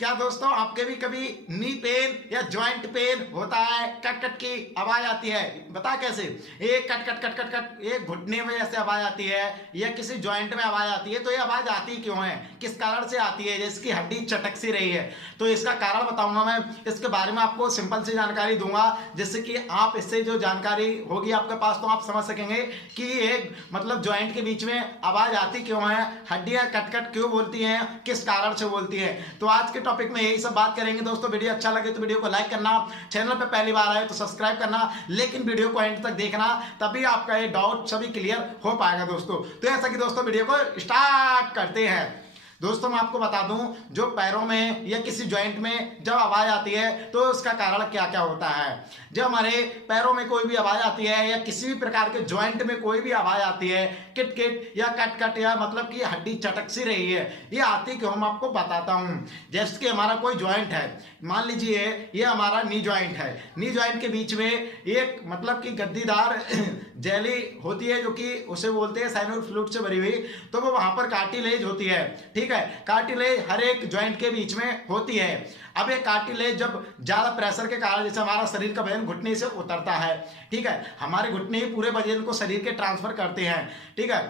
क्या दोस्तों आपके भी कभी नी पेन या जॉइंट पेन होता है? कट कट की आवाज आती है, बता कैसे? एक cut cut cut cut cut, एक घुटने में जैसे आवाज आती है या किसी जॉइंट में आवाज आती है, तो ये आवाज आती क्यों है, किस कारण से आती है? जैसे कि हड्डी चटक सी रही है, तो इसका कारण बताऊंगा मैं। इसके बारे में आपको सिंपल सी जानकारी दूंगा, जिससे कि आप इससे जो जानकारी होगी आपके पास, तो आप समझ सकेंगे कि एक मतलब जॉइंट के बीच में आवाज आती क्यों है, हड्डियां कट कट क्यों बोलती हैं, किस कारण से बोलती है। तो आज के टॉपिक में यही सब बात करेंगे दोस्तों। वीडियो अच्छा लगे तो वीडियो को लाइक करना, चैनल पे पहली बार आए तो सब्सक्राइब करना, लेकिन वीडियो को एंड तक देखना, तभी आपका ये डाउट सभी क्लियर हो पाएगा दोस्तों। तो ऐसा कि दोस्तों वीडियो को स्टार्ट करते हैं। दोस्तों मैं आपको बता दूं, जो पैरों में या किसी जॉइंट में जब आवाज आती है तो उसका कारण क्या क्या होता है। जब हमारे पैरों में कोई भी आवाज आती है या किसी भी प्रकार के जॉइंट में कोई भी आवाज आती है, किट किट या कट कट, या मतलब कि हड्डी चटक सी रही है, ये आती क्यों मैं आपको बताता हूं। जैसे कि हमारा कोई जॉइंट है, मान लीजिए ये हमारा नी जॉइंट है। नी जॉइंट के बीच में एक मतलब कि गद्दीदार जेली होती है, जो कि उसे बोलते हैं साइनोइड फ्लूइड से भरी हुई, तो वो वहां पर कार्टिलेज होती है। ठीक है, कार्टिलेज हर एक जॉइंट के बीच में होती है। अब ये कार्टिलेज जब ज्यादा प्रेशर के कारण, जैसे हमारा शरीर का वजन घुटने से उतरता है, ठीक है, हमारे घुटने ही पूरे वजन को शरीर के ट्रांसफर करते हैं। ठीक है,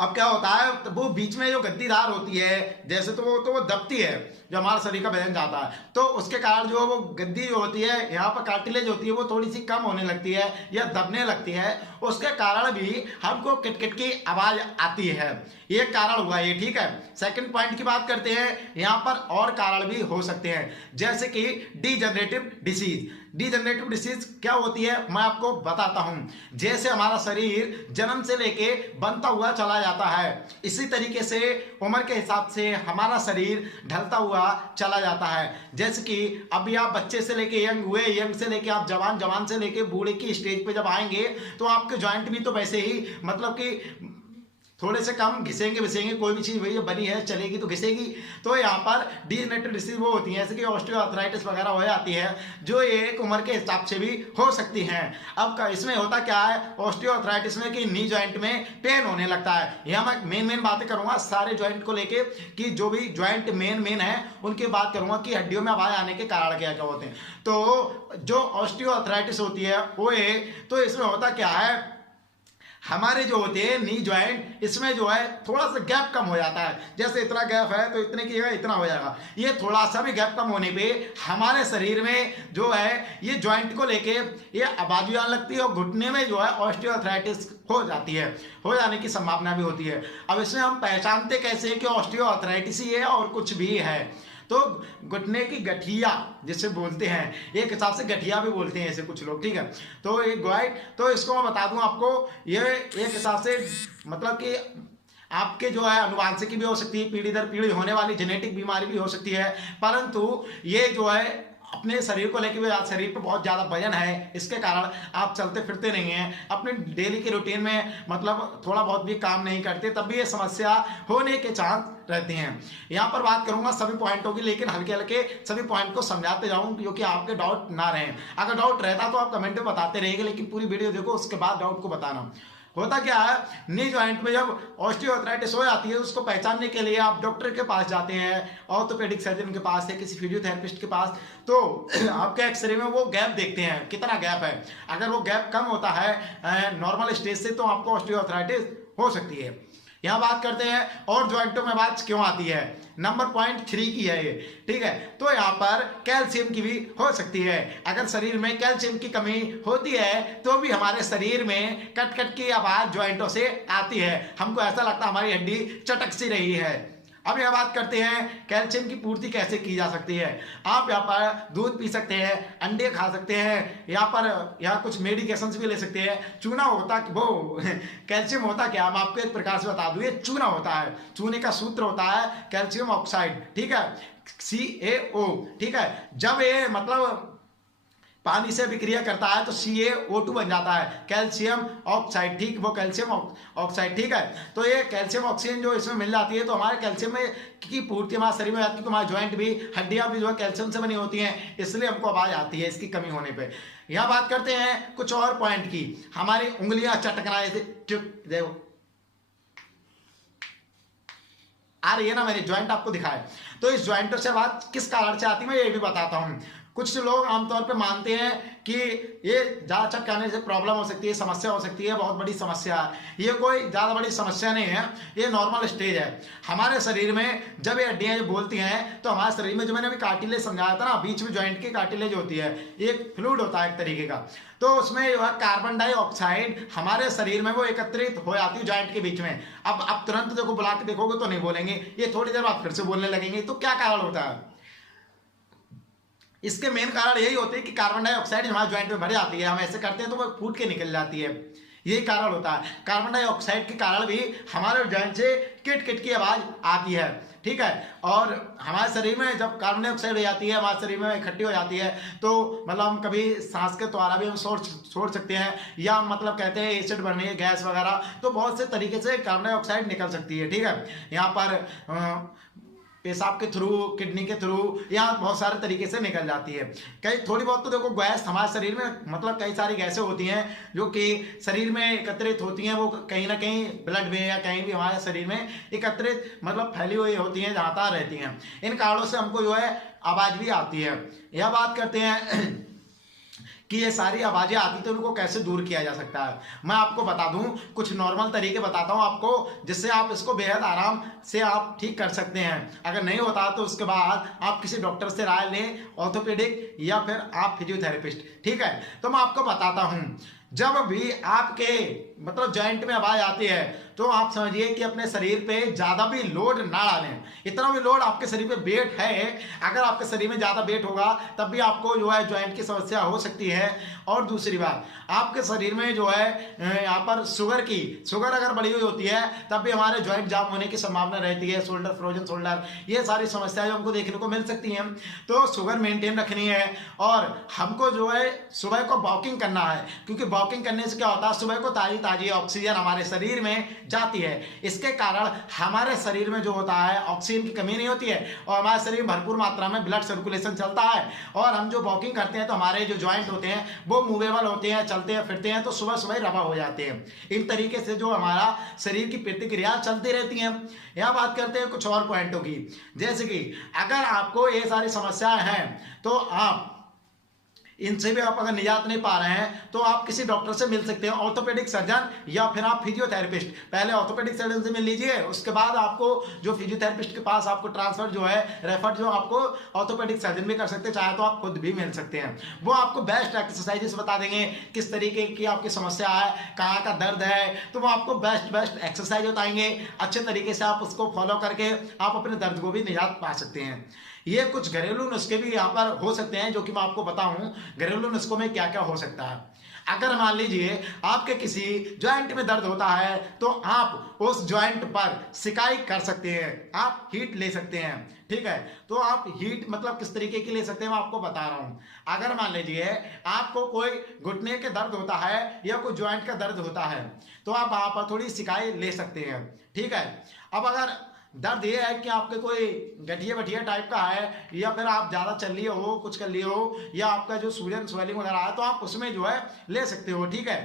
अब क्या होता है, तो वो बीच में जो गद्दीदार होती है, जैसे तो वो दबती है, जो हमारा शरीर का वजन जाता है, तो उसके कारण जो वो गद्दी जो होती है, यहाँ पर कार्टिलेज होती है, वो थोड़ी सी कम होने लगती है या दबने लगती है। उसके कारण भी हमको किटकिट की आवाज आती है, ये कारण हुआ ये। ठीक है, सेकंड पॉइंट की बात करते हैं। यहाँ पर और कारण भी हो सकते हैं, जैसे कि डीजनरेटिव डिसीज। डीजनरेटिव डिसीज क्या होती है मैं आपको बताता हूं। जैसे हमारा शरीर जन्म से लेके बनता हुआ चला जाता है, इसी तरीके से उम्र के हिसाब से हमारा शरीर ढलता हुआ चला जाता है। जैसे कि अभी आप बच्चे से लेके यंग हुए, यंग से लेके आप जवान, जवान से लेके बूढ़े की स्टेज पे जब आएंगे, तो आपके जॉइंट भी तो वैसे ही मतलब कि थोड़े से कम घिसेंगे विसेंगे, कोई भी चीज वही बनी है चलेगी तो घिसेगी। तो यहाँ पर डीजनरेटिव डिसीज वो होती है, जैसे कि ऑस्टियोआर्थराइटिस वगैरह हो जाती है, जो एक उम्र के हिसाब से भी हो सकती हैं। अब इसमें होता क्या है ऑस्टियोआर्थराइटिस में, कि नी जॉइंट में पेन होने लगता है। यहाँ मैं मेन बातें करूंगा सारे जॉइंट को लेके, कि जो भी जॉइंट मेन है उनकी बात करूंगा कि हड्डियों में आवाज आने के कारण क्या क्या होते हैं। तो जो ऑस्टियोआर्थराइटिस होती है वो तो इसमें होता क्या है, हमारे जो होते हैं नी जॉइंट, इसमें जो है थोड़ा सा गैप कम हो जाता है। जैसे इतना गैप है तो इतने की जगह इतना हो जाएगा। ये थोड़ा सा भी गैप कम होने पे हमारे शरीर में जो है ये जॉइंट को लेके ये आवाज भी आने लगती है, और घुटने में जो है ऑस्टियोआर्थराइटिस हो जाती है, हो जाने की संभावना भी होती है। अब इसमें हम पहचानते कैसे हैं कि ऑस्टियोआर्थराइटिस ही है और कुछ भी है। तो घुटने की गठिया जिसे बोलते हैं, एक हिसाब से गठिया भी बोलते हैं ऐसे कुछ लोग। ठीक है, तो एक ग्वाइट, तो इसको मैं बता दूं आपको, ये एक हिसाब से मतलब कि आपके जो है अनुवांशिकी भी हो सकती है, पीढ़ी दर पीढ़ी होने वाली जेनेटिक बीमारी भी हो सकती है, परंतु ये जो है अपने शरीर को लेकर भी, शरीर पे बहुत ज्यादा वजन है, इसके कारण आप चलते फिरते नहीं हैं, अपने डेली के रूटीन में मतलब थोड़ा बहुत भी काम नहीं करते, तब भी ये समस्या होने के चांस रहते हैं। यहाँ पर बात करूंगा सभी पॉइंटों की, लेकिन हल्के हल्के सभी पॉइंट को समझाते जाऊं, क्योंकि आपके डाउट ना रहे। अगर डाउट रहता तो आप कमेंट में बताते रहेंगे, लेकिन पूरी वीडियो देखो उसके बाद डाउट को बताना। होता क्या है, नी जॉइंट में जब ऑस्टियोआर्थराइटिस हो जाती है, उसको पहचानने के लिए आप डॉक्टर के पास जाते हैं, ऑर्थोपेडिक सर्जन के पास या किसी फिजियोथेरेपिस्ट के पास, तो आपके एक्सरे में वो गैप देखते हैं कितना गैप है। अगर वो गैप कम होता है नॉर्मल स्टेज से, तो आपको ऑस्टियोआर्थराइटिस हो सकती है। यहाँ बात करते हैं और जॉइंटों में आवाज क्यों आती है। नंबर पॉइंट 3 की है ये। ठीक है, तो यहाँ पर कैल्शियम की भी हो सकती है। अगर शरीर में कैल्शियम की कमी होती है तो भी हमारे शरीर में कट कट की आवाज जॉइंटों से आती है, हमको ऐसा लगता है हमारी हड्डी चटक सी रही है। अब यह बात करते हैं कैल्शियम की पूर्ति कैसे की जा सकती है। आप यहाँ पर दूध पी सकते हैं, अंडे खा सकते हैं, यहाँ कुछ मेडिकेशंस भी ले सकते हैं। चूना होता वो कैल्शियम होता क्या, मैं आपको एक प्रकार से बता दूं, ये चूना होता है। चूने का सूत्र होता है कैल्शियम ऑक्साइड, ठीक है, CaO। ठीक है, जब ये मतलब पानी से विक्रिया करता है तो CaO2 बन जाता है, कैल्शियम ऑक्साइड। ठीक, वो कैल्शियम ऑक्साइड। ठीक है, तो ये कैल्शियम ऑक्सीजन जो इसमें मिल जाती है, तो हमारे कैल्शियम में की पूर्ति हमारे शरीर में जाती है, तो हमारे जॉइंट भी, हड्डियां भी जो है कैल्शियम से बनी होती हैं, इसलिए हमको आवाज आती है इसकी कमी होने पे। यहाँ बात करते हैं कुछ और पॉइंट की। हमारी उंगलियां चटकना, ऐसे आ रही है ना, मेरी ज्वाइंट आपको दिखाए, तो इस ज्वाइंटों से आवाज किस कारण से आती है मैं ये भी बताता हूँ। कुछ लोग आमतौर पे मानते हैं कि ये ज़्यादा चटकाने से प्रॉब्लम हो सकती है, समस्या हो सकती है, बहुत बड़ी समस्या है। ये कोई ज़्यादा बड़ी समस्या नहीं है, ये नॉर्मल स्टेज है। हमारे शरीर में जब ये हड्डियाँ जब बोलती हैं तो हमारे शरीर में, जो मैंने अभी कार्टिलेज समझाया था ना, बीच में ज्वाइंट की कार्टिलेज होती है, एक फ्लूइड होता है एक तरीके का, तो उसमें जो है कार्बन डाइऑक्साइड हमारे शरीर में वो एकत्रित हो जाती है ज्वाइंट के बीच में। अब तुरंत देखो बुला के देखोगे तो नहीं बोलेंगे, ये थोड़ी देर बाद फिर से बोलने लगेंगे। तो क्या कारण होता है? इसके मेन कारण यही होते हैं कि कार्बन डाइऑक्साइड हमारे ज्वाइंट में भर जाती है, हम ऐसे करते हैं तो वो फूट के निकल जाती है, यही कारण होता है। कार्बन डाइऑक्साइड के कारण भी हमारे ज्वाइंट से किट किट की आवाज आती है, ठीक है। और हमारे शरीर में जब कार्बन डाइऑक्साइड हो जाती है, हमारे शरीर में इकट्ठी हो जाती है, तो मतलब हम कभी सांस के द्वारा भी हम छोड़ सकते हैं, या मतलब कहते हैं एसिड बनने है, गैस वगैरह, तो बहुत से तरीके से कार्बन डाइऑक्साइड निकल सकती है, ठीक है। यहाँ पर पेशाब के थ्रू, किडनी के थ्रू, यहाँ बहुत सारे तरीके से निकल जाती है। कई थोड़ी बहुत तो देखो गैस हमारे शरीर में, मतलब कई सारी गैसें होती हैं जो कि शरीर में एकत्रित होती हैं, वो कहीं ना कहीं ब्लड में या कहीं भी हमारे शरीर में एकत्रित मतलब फैली हुई होती हैं, जहाँ तक रहती हैं। इन कारणों से हमको जो है आवाज़ भी आती है। यह बात करते हैं कि ये सारी आवाजें आती तो उनको कैसे दूर किया जा सकता है। मैं आपको बता दूं, कुछ नॉर्मल तरीके बताता हूं आपको, जिससे आप इसको बेहद आराम से आप ठीक कर सकते हैं। अगर नहीं होता तो उसके बाद आप किसी डॉक्टर से राय लें, ऑर्थोपेडिक या फिर आप फिजियोथेरेपिस्ट, ठीक है। तो मैं आपको बताता हूं, जब भी आपके मतलब जॉइंट में आवाज आती है तो आप समझिए कि अपने शरीर पे ज्यादा भी लोड ना डालें। इतना भी लोड आपके शरीर पे वेट है, अगर आपके शरीर में ज्यादा वेट होगा तब भी आपको जो है ज्वाइंट की समस्या हो सकती है। और दूसरी बात, आपके शरीर में जो है यहाँ पर शुगर अगर बढ़ी हुई होती है तब भी हमारे ज्वाइंट जाम होने की संभावना रहती है। शोल्डर, फ्रोजन शोल्डर, ये सारी समस्याएं हमको देखने को मिल सकती हैं। तो शुगर मेंटेन रखनी है, और हमको जो है सुबह को वॉकिंग करना है, क्योंकि वॉकिंग करने से क्या होता है, सुबह को ताजी ताजी ऑक्सीजन हमारे शरीर में जाती है। इसके कारण हमारे शरीर में जो होता है ऑक्सीजन की कमी नहीं होती है, और हमारे शरीर में भरपूर मात्रा में ब्लड सर्कुलेशन चलता है। और हम जो वॉकिंग करते हैं तो हमारे जो ज्वाइंट होते हैं वो मूवेबल होते हैं, चलते हैं फिरते हैं, तो सुबह सुबह रवा हो जाते हैं। इन तरीके से जो हमारा शरीर की प्रतिक्रिया चलती रहती है। यहाँ बात करते हैं कुछ और पॉइंटों की, जैसे कि अगर आपको ये सारी समस्याएं हैं तो आप इनसे भी आप अगर निजात नहीं पा रहे हैं तो आप किसी डॉक्टर से मिल सकते हैं, ऑर्थोपेडिक सर्जन या फिर आप फिजियोथेरेपिस्ट। पहले ऑर्थोपेडिक सर्जन से मिल लीजिए, उसके बाद आपको जो फिजियोथेरेपिस्ट के पास आपको ट्रांसफर जो है रेफर जो आपको ऑर्थोपेडिक सर्जन भी कर सकते हैं, चाहे तो आप खुद भी मिल सकते हैं। वो आपको बेस्ट एक्सरसाइजेस बता देंगे, किस तरीके की आपकी समस्या है, कहाँ का दर्द है, तो वो आपको बेस्ट एक्सरसाइज बताएंगे। अच्छे तरीके से आप उसको फॉलो करके आप अपने दर्द को भी निजात पा सकते हैं। ये कुछ घरेलू नुस्खे भी यहाँ पर हो सकते हैं, जो कि मैं आपको बताऊं घरेलू नुस्खों में क्या क्या हो सकता है। अगर मान लीजिए आपके किसी ज्वाइंट में दर्द होता है तो आप उस ज्वाइंट पर सिकाई कर सकते हैं, आप हीट ले सकते हैं, ठीक है। तो आप हीट मतलब किस तरीके की ले सकते हैं मैं आपको बता रहा हूं। अगर मान लीजिए आपको कोई घुटने के दर्द होता है या कोई ज्वाइंट का दर्द होता है तो आप वहां पर थोड़ी सिकाई ले सकते हैं, ठीक है। अब अगर दर्द ये है कि आपके कोई गठिया टाइप का है, या फिर आप ज़्यादा चल लिए हो, कुछ कर लिए हो, या आपका जो सूजन स्वेलिंग वगैरह है, तो आप उसमें जो है ले सकते हो, ठीक है।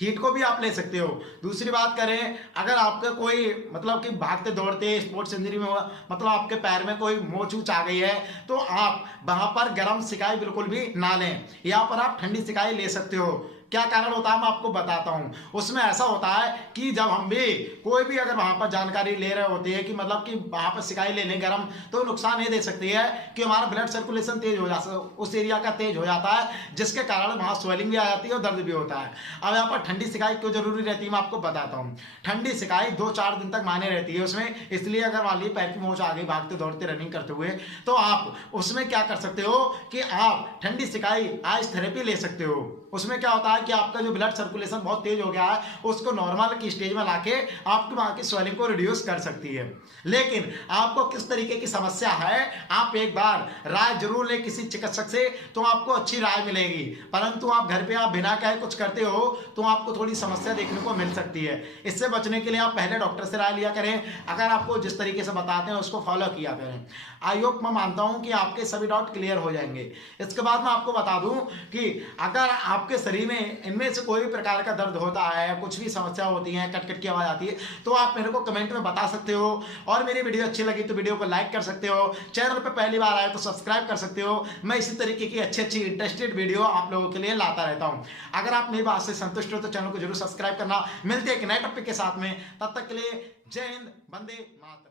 हीट को भी आप ले सकते हो। दूसरी बात करें, अगर आपका कोई मतलब कि भागते दौड़ते स्पोर्ट्स इंजरी में मतलब आपके पैर में कोई मोच आ गई है तो आप वहां पर गर्म सिकाई बिल्कुल भी ना लें, यहाँ पर आप ठंडी सिकाई ले सकते हो। क्या कारण होता है मैं आपको बताता हूं। उसमें ऐसा होता है कि जब हम भी कोई भी अगर वहां पर जानकारी ले रहे होते हैं कि मतलब कि वहां पर सिकाई ले लें गर्म, तो नुकसान ये दे सकती है कि हमारा ब्लड सर्कुलेशन तेज हो जाता है, उस एरिया का तेज हो जाता है, जिसके कारण वहां स्वेलिंग भी आ जाती है और दर्द भी होता है। अब यहाँ पर ठंडी सिकाई क्यों जरूरी रहती है मैं आपको बताता हूँ। ठंडी सिकाई 2-4 दिन तक मायने रहती है उसमें, इसलिए अगर मान लीजिए पैर की मोच आ गई भागते दौड़ते रनिंग करते हुए, तो आप उसमें क्या कर सकते हो कि आप ठंडी सिकाई आइस थेरेपी ले सकते हो। उसमें क्या होता है कि आपका जो ब्लड सर्कुलेशन बहुत तेज हो गया है उसको नॉर्मल की स्टेज में लाके आपकी वहां की स्वेलिंग को रिड्यूस कर सकती है। लेकिन आपको किस तरीके की समस्या है आप एक बार राय जरूर ले किसी चिकित्सक से, तो आपको अच्छी राय मिलेगी। परंतु आप घर पे आप बिना कहे कुछ करते हो तो आपको थोड़ी समस्या देखने को मिल सकती है। इससे बचने के लिए आप पहले डॉक्टर से राय लिया करें, अगर आपको जिस तरीके से बताते हैं उसको फॉलो किया करें। आई होप मैं मानता हूं कि आपके सभी डाउट क्लियर हो जाएंगे। इसके बाद मैं आपको बता दूं कि अगर आपके शरीर में इनमें से कोई भी प्रकार का दर्द होता है, कुछ भी समस्या होती है, कट कट की आवाज़ आती है, तो आप मेरे को कमेंट में बता सकते हो। और मेरी वीडियो अच्छी लगी तो वीडियो को लाइक कर सकते हो, चैनल पर पहली बार आए तो सब्सक्राइब कर सकते हो। मैं इसी तरीके की अच्छी अच्छी इंटरेस्टेड वीडियो आप लोगों के लिए लाता रहता हूँ। अगर आप मेरी बात से संतुष्ट हो तो चैनल को जरूर सब्सक्राइब करना। मिलते हैं एक नए टॉपिक के साथ में, तब तक के लिए जय हिंद, वंदे मातरम।